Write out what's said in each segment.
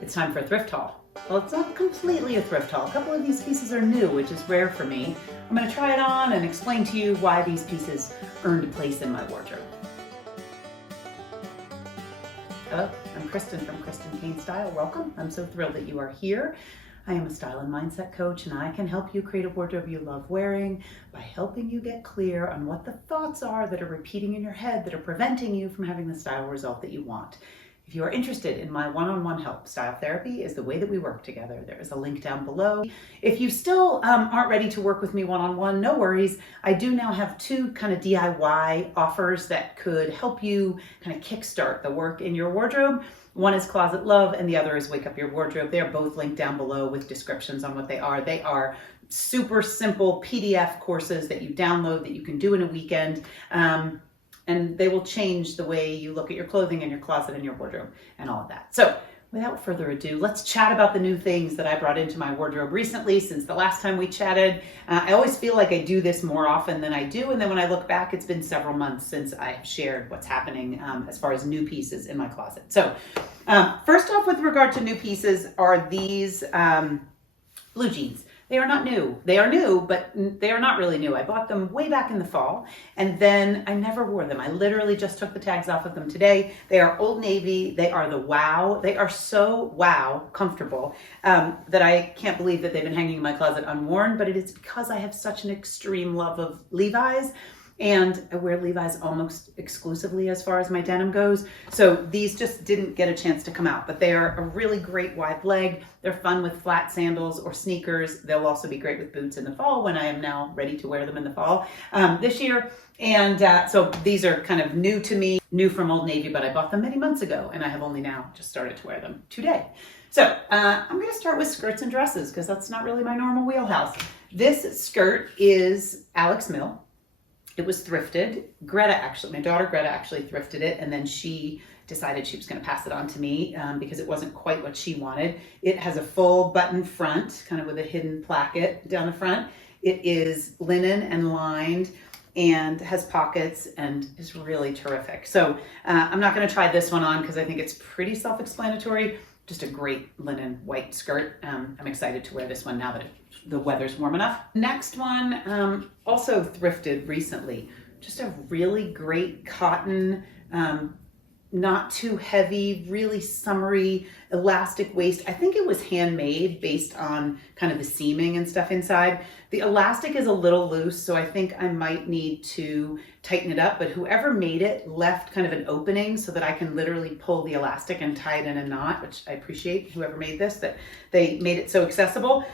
It's time for a thrift haul. Well, it's not completely a thrift haul. A couple of these pieces are new, which is rare for me. I'm going to try it on and explain to you why these pieces earned a place in my wardrobe. Hello, I'm Kristen from Kristen Kane Style. Welcome. I'm so thrilled that you are here. I am a style and mindset coach, and I can help you create a wardrobe you love wearing by helping you get clear on what the thoughts are that are repeating in your head that are preventing you from having the style result that you want. If you are interested in my one-on-one help, style therapy is the way that we work together. There is a link down below. If you still aren't ready to work with me one-on-one, no worries. I do now have two kind of DIY offers that could help you kind of kickstart the work in your wardrobe. One is Closet Love and the other is Wake Up Your Wardrobe. They're both linked down below with descriptions on what they are. They are super simple PDF courses that you download that you can do in a weekend. And they will change the way you look at your clothing and your closet and your wardrobe and all of that. So without further ado, let's chat about the new things that I brought into my wardrobe recently since the last time we chatted. I always feel like I do this more often than I do. And then when I look back, it's been several months since I've shared what's happening as far as new pieces in my closet. So first off, with regard to new pieces are these blue jeans. They are not new. They are new, but they are not really new. I bought them way back in the fall, and then I never wore them. I literally just took the tags off of them today. They are Old Navy. They are the wow. They are so wow comfortable that I can't believe that they've been hanging in my closet unworn, but it is because I have such an extreme love of Levi's. And I wear Levi's almost exclusively as far as my denim goes. So these just didn't get a chance to come out, but they are a really great wide leg. They're fun with flat sandals or sneakers. They'll also be great with boots in the fall when I am now ready to wear them in the fall this year. And so these are kind of new to me, new from Old Navy, but I bought them many months ago and I have only now just started to wear them today. So I'm gonna start with skirts and dresses because that's not really my normal wheelhouse. This skirt is Alex Mill. It was thrifted. My daughter Greta actually thrifted it, and then she decided she was going to pass it on to me because it wasn't quite what she wanted. It has a full button front, kind of with a hidden placket down the front. It is linen and lined and has pockets and is really terrific. So I'm not going to try this one on because I think it's pretty self-explanatory. Just a great linen white skirt. I'm excited to wear this one now that the weather's warm enough. Next one, also thrifted recently. Just a really great cotton, not too heavy, really summery, elastic waist. I think it was handmade based on kind of the seaming and stuff inside. The elastic is a little loose, so I think I might need to tighten it up, but whoever made it left kind of an opening so that I can literally pull the elastic and tie it in a knot, which I appreciate whoever made this, that they made it so accessible.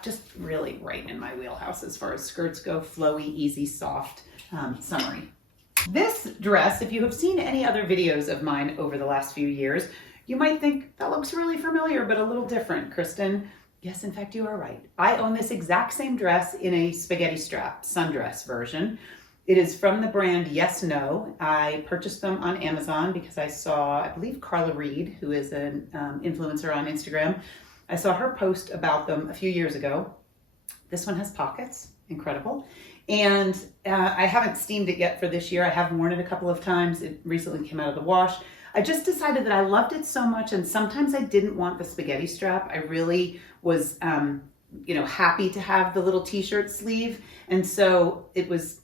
Just really right in my wheelhouse as far as skirts go, flowy, easy, soft, summery. This dress, if you have seen any other videos of mine over the last few years, you might think that looks really familiar, but a little different, Kristen. Yes, in fact, you are right. I own this exact same dress in a spaghetti strap sundress version. It is from the brand Yes No. I purchased them on Amazon because I saw, I believe Carla Reed, who is an influencer on Instagram, I saw her post about them a few years ago. This one has pockets, incredible. And I haven't steamed it yet for this year. I have worn it a couple of times. It recently came out of the wash. I just decided that I loved it so much, and sometimes I didn't want the spaghetti strap. I really was, happy to have the little t-shirt sleeve. And so it was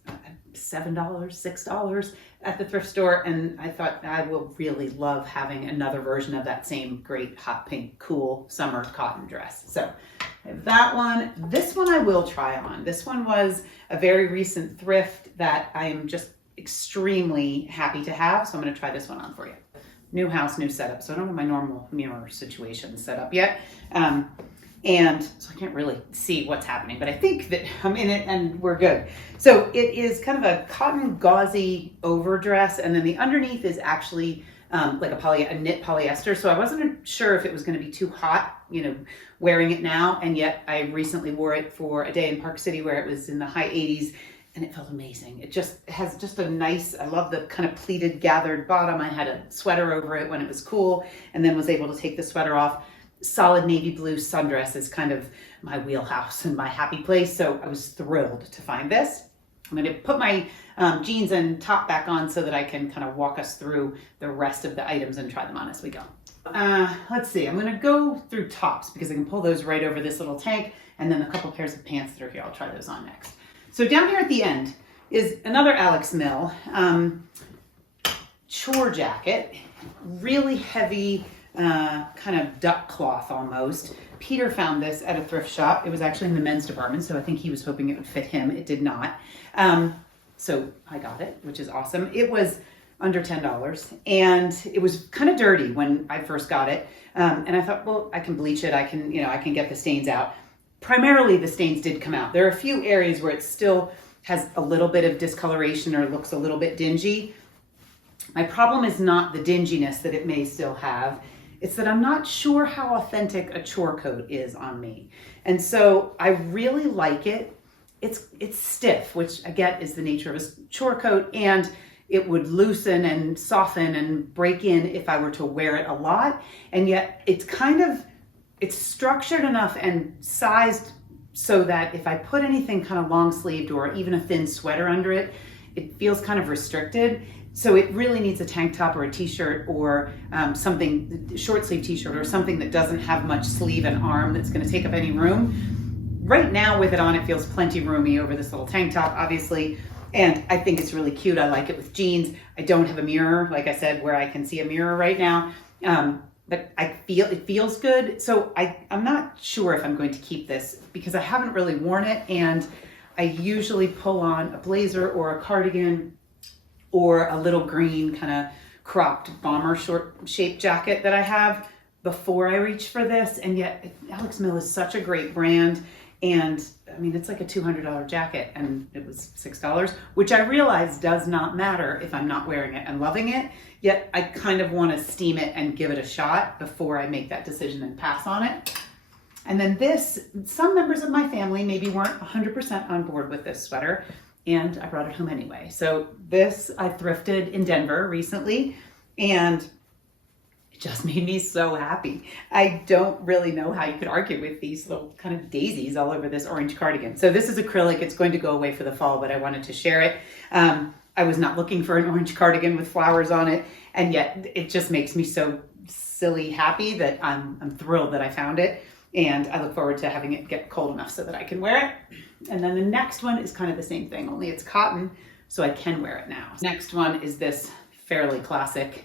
$7, $6 at the thrift store. And I thought I will really love having another version of that same great hot pink, cool summer cotton dress. So I have that one. This one I will try on. This one was a very recent thrift that I am just extremely happy to have. So I'm going to try this one on for you. New house, new setup. So I don't have my normal mirror situation set up yet. And so I can't really see what's happening, but I think that I'm in it and we're good. So it is kind of a cotton gauzy overdress. And then the underneath is actually like a knit polyester. So I wasn't sure if it was going to be too hot, wearing it now. And yet I recently wore it for a day in Park City where it was in the high 80s and it felt amazing. It has just a nice, I love the kind of pleated gathered bottom. I had a sweater over it when it was cool and then was able to take the sweater off. Solid navy blue sundress is kind of my wheelhouse and my happy place. So I was thrilled to find this. I'm going to put my jeans and top back on so that I can kind of walk us through the rest of the items and try them on as we go. Let's see, I'm gonna go through tops because I can pull those right over this little tank, and then a couple pairs of pants that are here. I'll try those on next. So down here at the end is another Alex Mill chore jacket, really heavy, kind of duck cloth almost. Peter found this at a thrift shop. It was actually in the men's department, so I think he was hoping it would fit him. It did not. So I got it, which is awesome. It was under $10, and it was kind of dirty when I first got it. And I thought, well, I can bleach it. I can get the stains out. Primarily the stains did come out. There are a few areas where it still has a little bit of discoloration or looks a little bit dingy. My problem is not the dinginess that it may still have. It's that I'm not sure how authentic a chore coat is on me. And so I really like it. It's stiff, which I get is the nature of a chore coat, and it would loosen and soften and break in if I were to wear it a lot. And yet it's structured enough and sized so that if I put anything kind of long sleeved or even a thin sweater under it, it feels kind of restricted. So it really needs a tank top or a t-shirt or something, short sleeve t-shirt or something that doesn't have much sleeve and arm that's gonna take up any room. Right now with it on, it feels plenty roomy over this little tank top, obviously. And I think it's really cute. I like it with jeans. I don't have a mirror, like I said, where I can see a mirror right now. But it feels good. So I'm not sure if I'm going to keep this because I haven't really worn it. And I usually pull on a blazer or a cardigan or a little green kind of cropped bomber short shaped jacket that I have before I reach for this. And yet Alex Mill is such a great brand. And I mean, it's like a $200 jacket and it was $6, which I realize does not matter if I'm not wearing it and loving it. Yet I kind of want to steam it and give it a shot before I make that decision and pass on it. And then this, some members of my family maybe weren't 100% on board with this sweater, and I brought it home anyway. So this I thrifted in Denver recently, and it just made me so happy. I don't really know how you could argue with these little kind of daisies all over this orange cardigan. So this is acrylic. It's going to go away for the fall, but I wanted to share it. I was not looking for an orange cardigan with flowers on it, and yet it just makes me so silly happy that I'm thrilled that I found it, and I look forward to having it get cold enough so that I can wear it. And then the next one is kind of the same thing, only it's cotton, so I can wear it now. Next one is this fairly classic,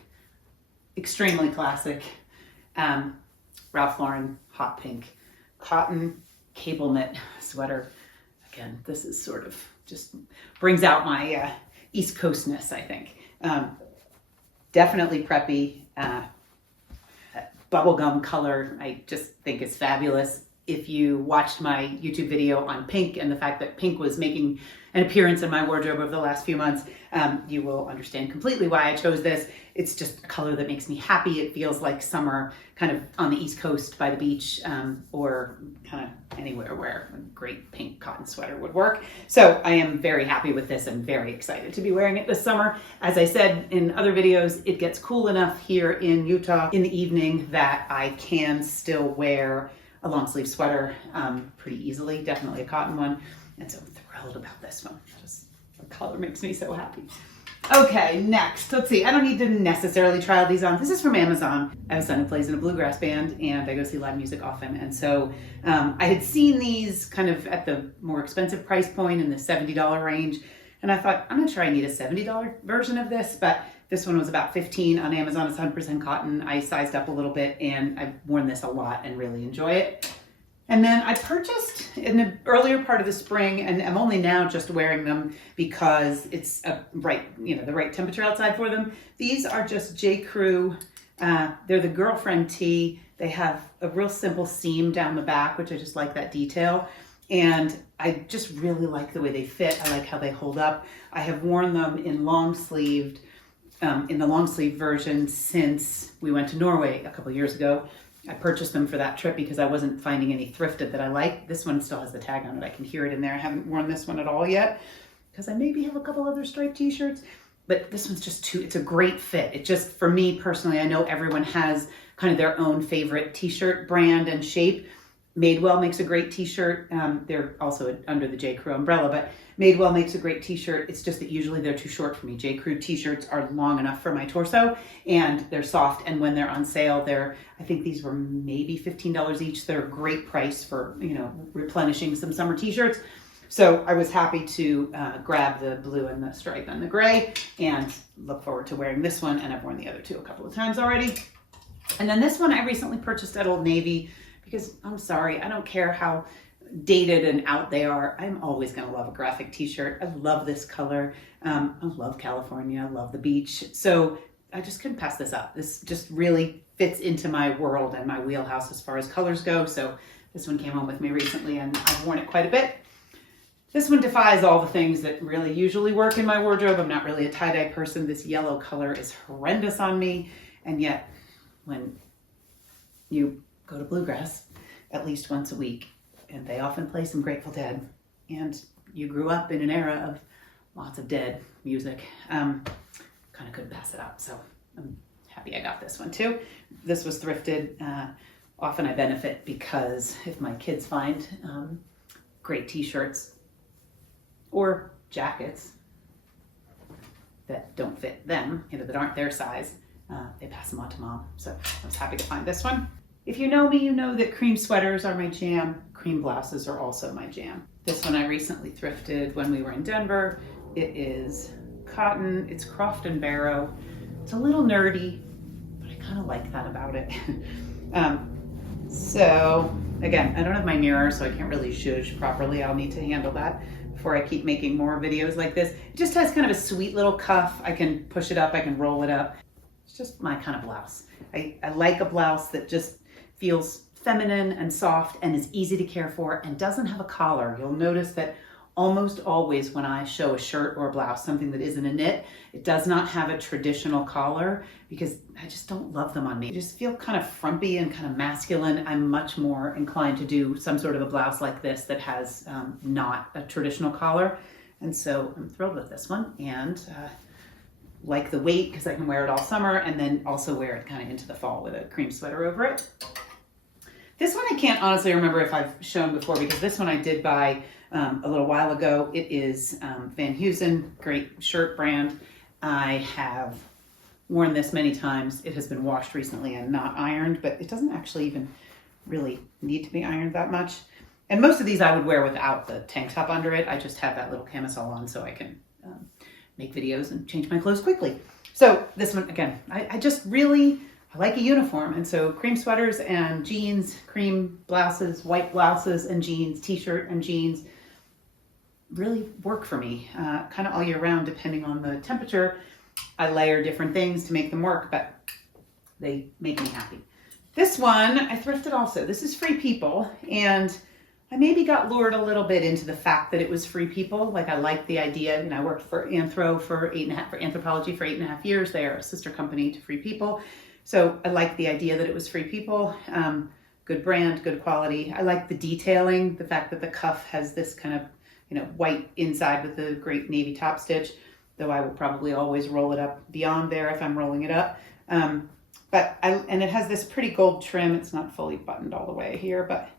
extremely classic Ralph Lauren hot pink cotton cable knit sweater. Again, this is sort of just brings out my East Coastness, I think. Definitely preppy, bubblegum color. I just think it's fabulous. If you watched my YouTube video on pink and the fact that pink was making an appearance in my wardrobe over the last few months, you will understand completely why I chose this. It's just a color that makes me happy. It feels like summer kind of on the East Coast by the beach, or kind of anywhere where a great pink cotton sweater would work. So I am very happy with this and very excited to be wearing it this summer. As I said in other videos, it gets cool enough here in Utah in the evening that I can still wear a long sleeve sweater pretty easily, definitely a cotton one. And so I'm thrilled about this one. Just the color makes me so happy. Okay, next, let's see. I don't need to necessarily try all these on. This is from Amazon. I have a son who plays in a bluegrass band and I go see live music often. And so I had seen these kind of at the more expensive price point in the $70 range. And I thought, I'm not sure I need a $70 version of this, but this one was about $15 on Amazon. It's 100% cotton. I sized up a little bit and I've worn this a lot and really enjoy it. And then I purchased in the earlier part of the spring, and I'm only now just wearing them because it's the right temperature outside for them. These are just J.Crew. They're the girlfriend tee. They have a real simple seam down the back, which I just like that detail. And I just really like the way they fit. I like how they hold up. I have worn them in long sleeved, in the long sleeve version since we went to Norway a couple years ago. I purchased them for that trip because I wasn't finding any thrifted that I like. This one still has the tag on it. I can hear it in there. I haven't worn this one at all yet because I maybe have a couple other striped t-shirts, but this one's just it's a great fit. It just, for me personally, I know everyone has kind of their own favorite t-shirt brand and shape. Madewell makes a great t-shirt. They're also under the J.Crew umbrella, but Madewell makes a great t-shirt. It's just that usually they're too short for me. J.Crew t-shirts are long enough for my torso, and they're soft, and when they're on sale, I think these were maybe $15 each. They're a great price for, replenishing some summer t-shirts. So I was happy to grab the blue and the stripe and the gray, and look forward to wearing this one, and I've worn the other two a couple of times already. And then this one I recently purchased at Old Navy, because I'm sorry, I don't care how dated and out they are. I'm always gonna love a graphic t-shirt. I love this color. I love California, I love the beach. So I just couldn't pass this up. This just really fits into my world and my wheelhouse as far as colors go. So this one came home with me recently, and I've worn it quite a bit. This one defies all the things that really usually work in my wardrobe. I'm not really a tie-dye person. This yellow color is horrendous on me. And yet, when you go to Bluegrass at least once a week, and they often play some Grateful Dead, and you grew up in an era of lots of Dead music, kind of couldn't pass it up. So I'm happy I got this one too. This was thrifted. Often I benefit because if my kids find great t-shirts or jackets that don't fit them, that aren't their size, they pass them on to mom. So I was happy to find this one. If you know me, you know that cream sweaters are my jam. Cream blouses are also my jam. This one I recently thrifted when we were in Denver. It is cotton, it's Croft & Barrow. It's a little nerdy, but I kind of like that about it. So again, I don't have my mirror, so I can't really zhuzh properly. I'll need to handle that before I keep making more videos like this. It just has kind of a sweet little cuff. I can push it up, I can roll it up. It's just my kind of blouse. I like a blouse that just feels feminine and soft and is easy to care for and doesn't have a collar. You'll notice that almost always when I show a shirt or a blouse, something that isn't a knit, it does not have a traditional collar, because I just don't love them on me. I just feel kind of frumpy and kind of masculine. I'm much more inclined to do some sort of a blouse like this that has not a traditional collar. And so I'm thrilled with this one, and like the weight because I can wear it all summer, and then also wear it kind of into the fall with a cream sweater over it. This one I can't honestly remember if I've shown before, because this one I did buy a little while ago. It is Van Heusen, great shirt brand. I have worn this many times. It has been washed recently and not ironed, but it doesn't actually even really need to be ironed that much. And most of these I would wear without the tank top under it. I just have that little camisole on so I can make videos and change my clothes quickly. So this one, again, I just really, I like a uniform. And so cream sweaters and jeans, cream blouses, white blouses and jeans, t-shirt and jeans really work for me kind of all year round, depending on the temperature. I layer different things to make them work, but they make me happy. This one I thrifted also. This is Free People, and I maybe got lured a little bit into the fact that it was Free People. Like, I liked the idea. I worked for Anthropology for 8.5 years. They are a sister company to Free People. So I liked the idea that it was Free People. Good brand, good quality. I like the detailing, the fact that the cuff has this kind of, white inside with a great navy top stitch, though I will probably always roll it up beyond there if I'm rolling it up. And it has this pretty gold trim. It's not fully buttoned all the way here, but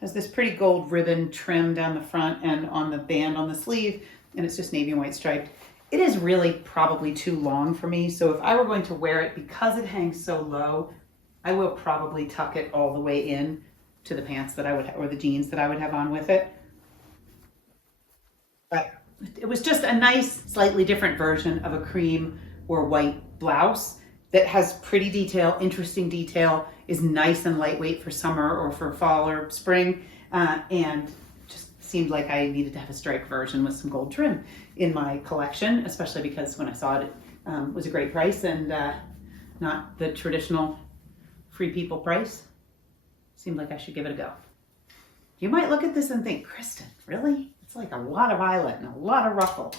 has this pretty gold ribbon trim down the front and on the band on the sleeve, and it's just navy and white striped. It is really probably too long for me, so if I were going to wear it, because it hangs so low, I will probably tuck it all the way in to the pants that I would, or the jeans that I would have on with it. But it was just a nice, slightly different version of a cream or white blouse that has pretty detail, interesting detail, is nice and lightweight for summer or for fall or spring, and just seemed like I needed to have a striped version with some gold trim in my collection, especially because when I saw it, it was a great price and not the traditional Free People price. Seemed like I should give it a go. You might look at this and think, Kristen, really? It's like a lot of eyelet and a lot of ruffle.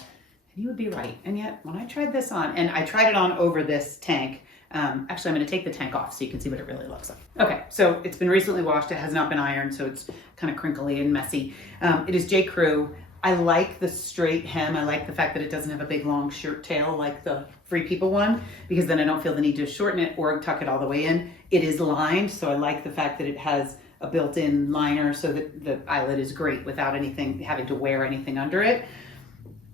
And you would be right. And yet, when I tried this on, and I tried it on over this tank, actually I'm gonna take the tank off so you can see what it really looks like. Okay, so it's been recently washed. It has not been ironed, so it's kind of crinkly and messy. It is J.Crew. I like the straight hem. I like the fact that it doesn't have a big long shirt tail like the Free People one, because then I don't feel the need to shorten it or tuck it all the way in. It is lined, so I like the fact that it has a built-in liner so that the eyelet is great without anything, having to wear anything under it.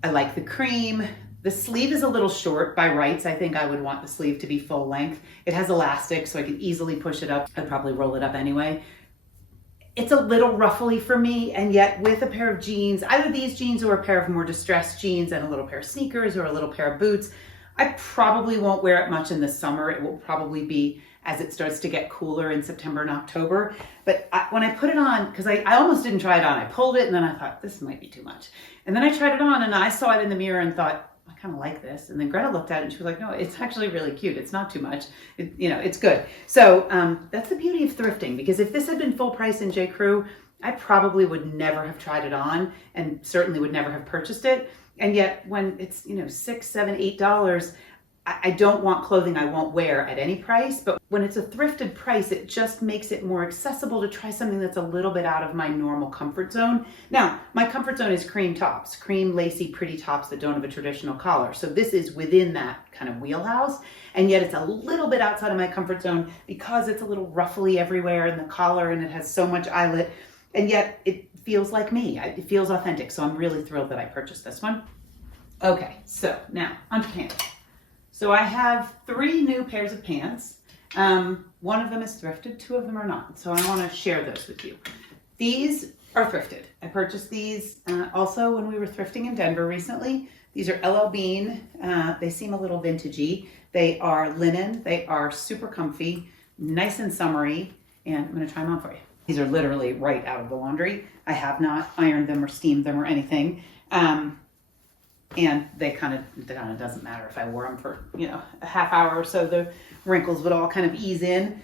I like the cream. The sleeve is a little short by rights. I think I would want the sleeve to be full length. It has elastic, so I can easily push it up. I'd probably roll it up anyway. It's a little ruffly for me, and yet with a pair of jeans, either these jeans or a pair of more distressed jeans and a little pair of sneakers or a little pair of boots, I probably won't wear it much in the summer. It will probably be as it starts to get cooler in September and October. But when I put it on, because I almost didn't try it on, I pulled it and then I thought, this might be too much. And then I tried it on and I saw it in the mirror and thought, I kind of like this. And then Greta looked at it and she was like, no, it's actually really cute. It's not too much. It's good. So that's the beauty of thrifting, because if this had been full price in J.Crew, I probably would never have tried it on and certainly would never have purchased it. And yet when it's, $6, $7, $8, I don't want clothing I won't wear at any price, but when it's a thrifted price, it just makes it more accessible to try something that's a little bit out of my normal comfort zone. Now, my comfort zone is cream tops, cream, lacy, pretty tops that don't have a traditional collar. So this is within that kind of wheelhouse, and yet it's a little bit outside of my comfort zone because it's a little ruffly everywhere in the collar and it has so much eyelet, and yet it feels like me. It feels authentic, so I'm really thrilled that I purchased this one. Okay, so now onto pants. So I have 3 new pairs of pants. One of them is thrifted, 2 of them are not. So I want to share those with you. These are thrifted. I purchased these also when we were thrifting in Denver recently. These are LL Bean. They seem a little vintagey. They are linen. They are super comfy, nice and summery. And I'm going to try them on for you. These are literally right out of the laundry. I have not ironed them or steamed them or anything. And they kind of doesn't matter if I wore them for, a half hour or so, the wrinkles would all kind of ease in.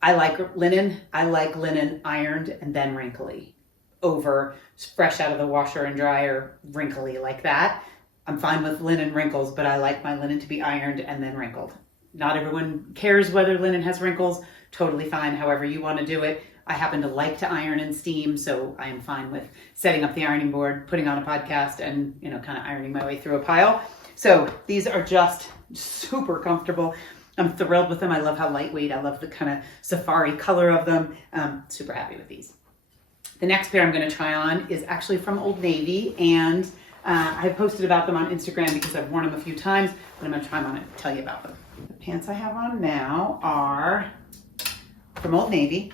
I like linen. I like linen ironed and then wrinkly over fresh out of the washer and dryer, wrinkly like that. I'm fine with linen wrinkles, but I like my linen to be ironed and then wrinkled. Not everyone cares whether linen has wrinkles. Totally fine, however you want to do it. I happen to like to iron and steam, so I am fine with setting up the ironing board, putting on a podcast, and kind of ironing my way through a pile. So these are just super comfortable. I'm thrilled with them. I love how lightweight. I love the kind of safari color of them. Super happy with these. The next pair I'm going to try on is actually from Old Navy, and I've posted about them on Instagram because I've worn them a few times, but I'm going to try them on and tell you about them. The pants I have on now are from Old Navy.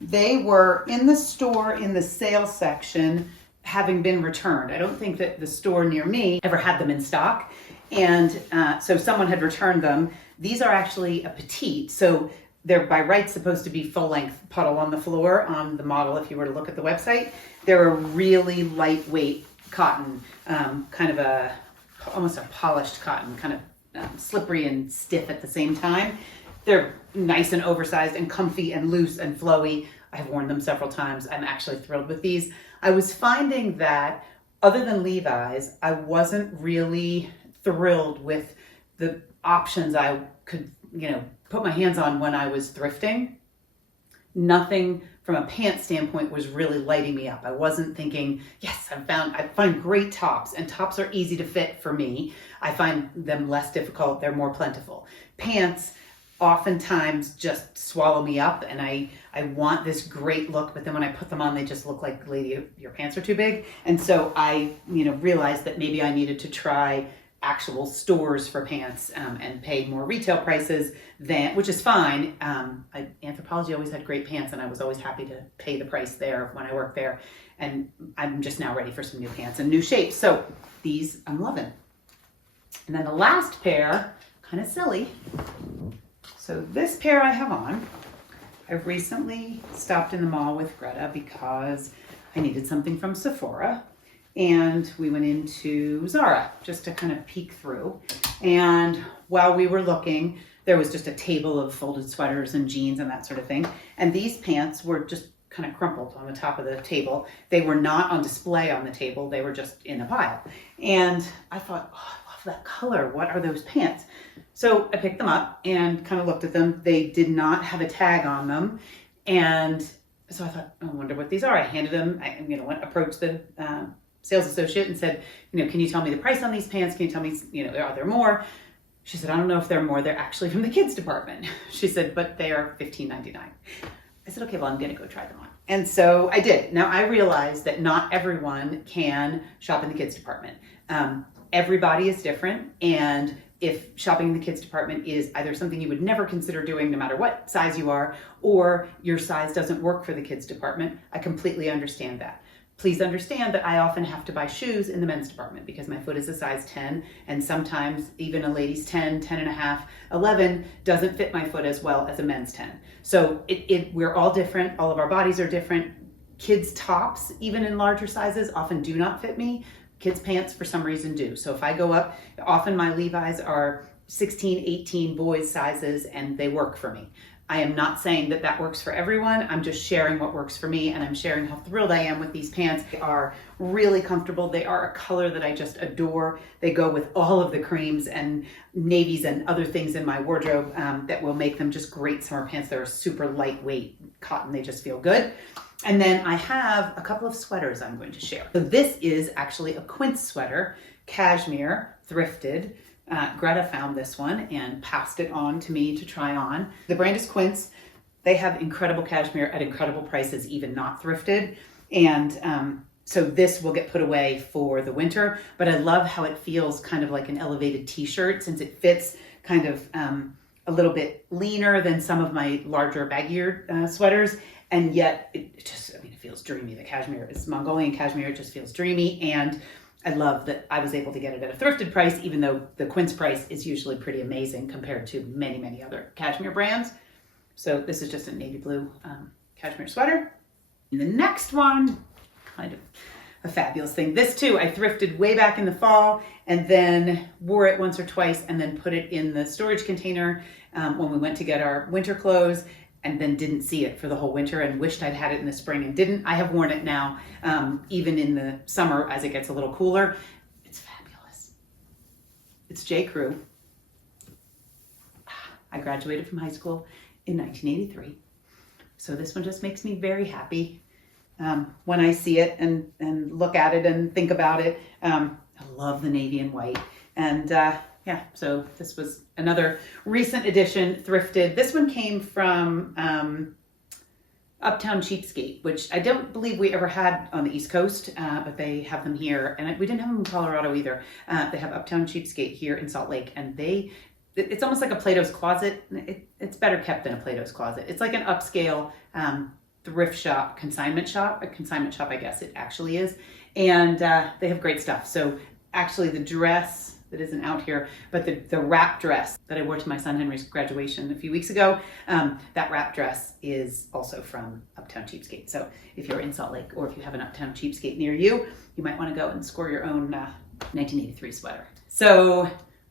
They were in the store in the sale section, having been returned. I don't think that the store near me ever had them in stock. And so someone had returned them. These are actually a petite. So they're by rights supposed to be full length puddle on the floor on the model if you were to look at the website. They're a really lightweight cotton, kind of almost a polished cotton, kind of slippery and stiff at the same time. They're nice and oversized and comfy and loose and flowy. I've worn them several times. I'm actually thrilled with these. I was finding that other than Levi's, I wasn't really thrilled with the options I could, put my hands on when I was thrifting. Nothing from a pant standpoint was really lighting me up. I wasn't thinking, yes, I find great tops, and tops are easy to fit for me. I find them less difficult. They're more plentiful. Pants oftentimes just swallow me up, and I want this great look, but then when I put them on, they just look like, lady, your pants are too big. And so I, realized that maybe I needed to try actual stores for pants and pay more retail prices which is fine. Anthropologie always had great pants, and I was always happy to pay the price there when I worked there. And I'm just now ready for some new pants and new shapes. So these I'm loving. And then the last pair, kind of silly. So this pair I have on, I recently stopped in the mall with Greta because I needed something from Sephora, and we went into Zara just to kind of peek through. And while we were looking, there was just a table of folded sweaters and jeans and that sort of thing. And these pants were just kind of crumpled on the top of the table. They were not on display on the table. They were just in a pile. And I thought, oh, I love that color. What are those pants? So I picked them up and kind of looked at them. They did not have a tag on them. And so I thought, I wonder what these are. I handed them, approached the sales associate and said, can you tell me the price on these pants? Can you tell me, are there more? She said, I don't know if there are more. They're actually from the kids department. She said, but they are $15.99. I said, okay, well, I'm gonna go try them on. And so I did. Now I realized that not everyone can shop in the kids department. Everybody is different, and if shopping in the kids department is either something you would never consider doing no matter what size you are, or your size doesn't work for the kids department, I completely understand that. Please understand that I often have to buy shoes in the men's department because my foot is a size 10, and sometimes even a lady's 10, 10 and a half, 11 doesn't fit my foot as well as a men's 10. So we're all different. All of our bodies are different. Kids tops, even in larger sizes, often do not fit me. Kids pants for some reason do. So if I go up, often my Levi's are 16, 18 boys sizes, and they work for me. I am not saying that that works for everyone. I'm just sharing what works for me, and I'm sharing how thrilled I am with these pants. They are really comfortable. They are a color that I just adore. They go with all of the creams and navies and other things in my wardrobe that will make them just great summer pants. They're super lightweight cotton. They just feel good. And then I have a couple of sweaters I'm going to share. So this is actually a quince sweater, cashmere, thrifted. Greta found this one and passed it on to me to try on. The brand is Quince. They have incredible cashmere at incredible prices, even not thrifted. And so this will get put away for the winter, but I love how it feels kind of like an elevated t-shirt since it fits kind of a little bit leaner than some of my larger, baggier sweaters. And yet it just, I mean, it feels dreamy. The cashmere is Mongolian cashmere. It just feels dreamy. And I love that I was able to get it at a thrifted price, even though the Quince price is usually pretty amazing compared to many, many other cashmere brands. So this is just a navy blue cashmere sweater. And the next one, kind of a fabulous thing. This too, I thrifted way back in the fall and then wore it once or twice and then put it in the storage container when we went to get our winter clothes, and then didn't see it for the whole winter and wished I'd had it in the spring and didn't. I have worn it now, even in the summer as it gets a little cooler. It's fabulous. It's J.Crew. I graduated from high school in 1983. So this one just makes me very happy when I see it and look at it and think about it. I love the navy and white. And yeah, so this was another recent addition, thrifted. This one came from Uptown Cheapskate, which I don't believe we ever had on the East Coast, but they have them here. And we didn't have them in Colorado either. They have Uptown Cheapskate here in Salt Lake, and it's almost like a Plato's Closet. It's better kept than a Plato's Closet. It's like an upscale thrift shop, consignment shop, I guess it actually is. And they have great stuff. So actually the dress that isn't out here, but the wrap dress that I wore to my son Henry's graduation a few weeks ago, that wrap dress is also from Uptown Cheapskate. So if you're in Salt Lake or if you have an Uptown Cheapskate near you, you might want to go and score your own 1983 sweater. So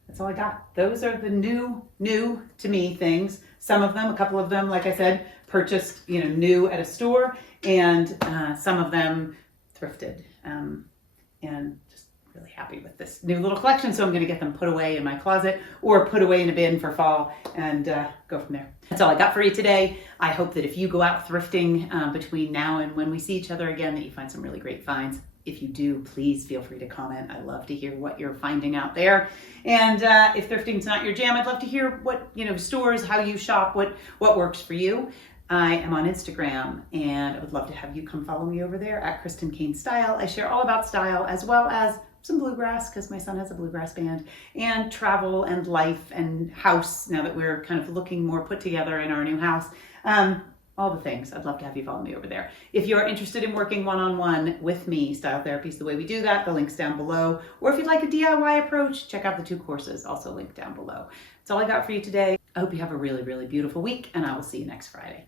that's all I got. Those are the new to me things. Some of them, a couple of them, like I said, purchased, new at a store, and some of them thrifted, and just really happy with this new little collection. So I'm going to get them put away in my closet or put away in a bin for fall and go from there. That's all I got for you today. I hope that if you go out thrifting between now and when we see each other again, that you find some really great finds. If you do, please feel free to comment. I love to hear what you're finding out there. And if thrifting's not your jam, I'd love to hear what, stores, how you shop, what works for you. I am on Instagram, and I would love to have you come follow me over there at Kristen Kane Style. I share all about style as well as some bluegrass, because my son has a bluegrass band, and travel and life and house, now that we're kind of looking more put together in our new house. All the things. I'd love to have you follow me over there. If you're interested in working one-on-one with me, Style Therapy is the way we do that. The link's down below. Or if you'd like a DIY approach, check out the 2 courses, also linked down below. That's all I got for you today. I hope you have a really, really beautiful week, and I will see you next Friday.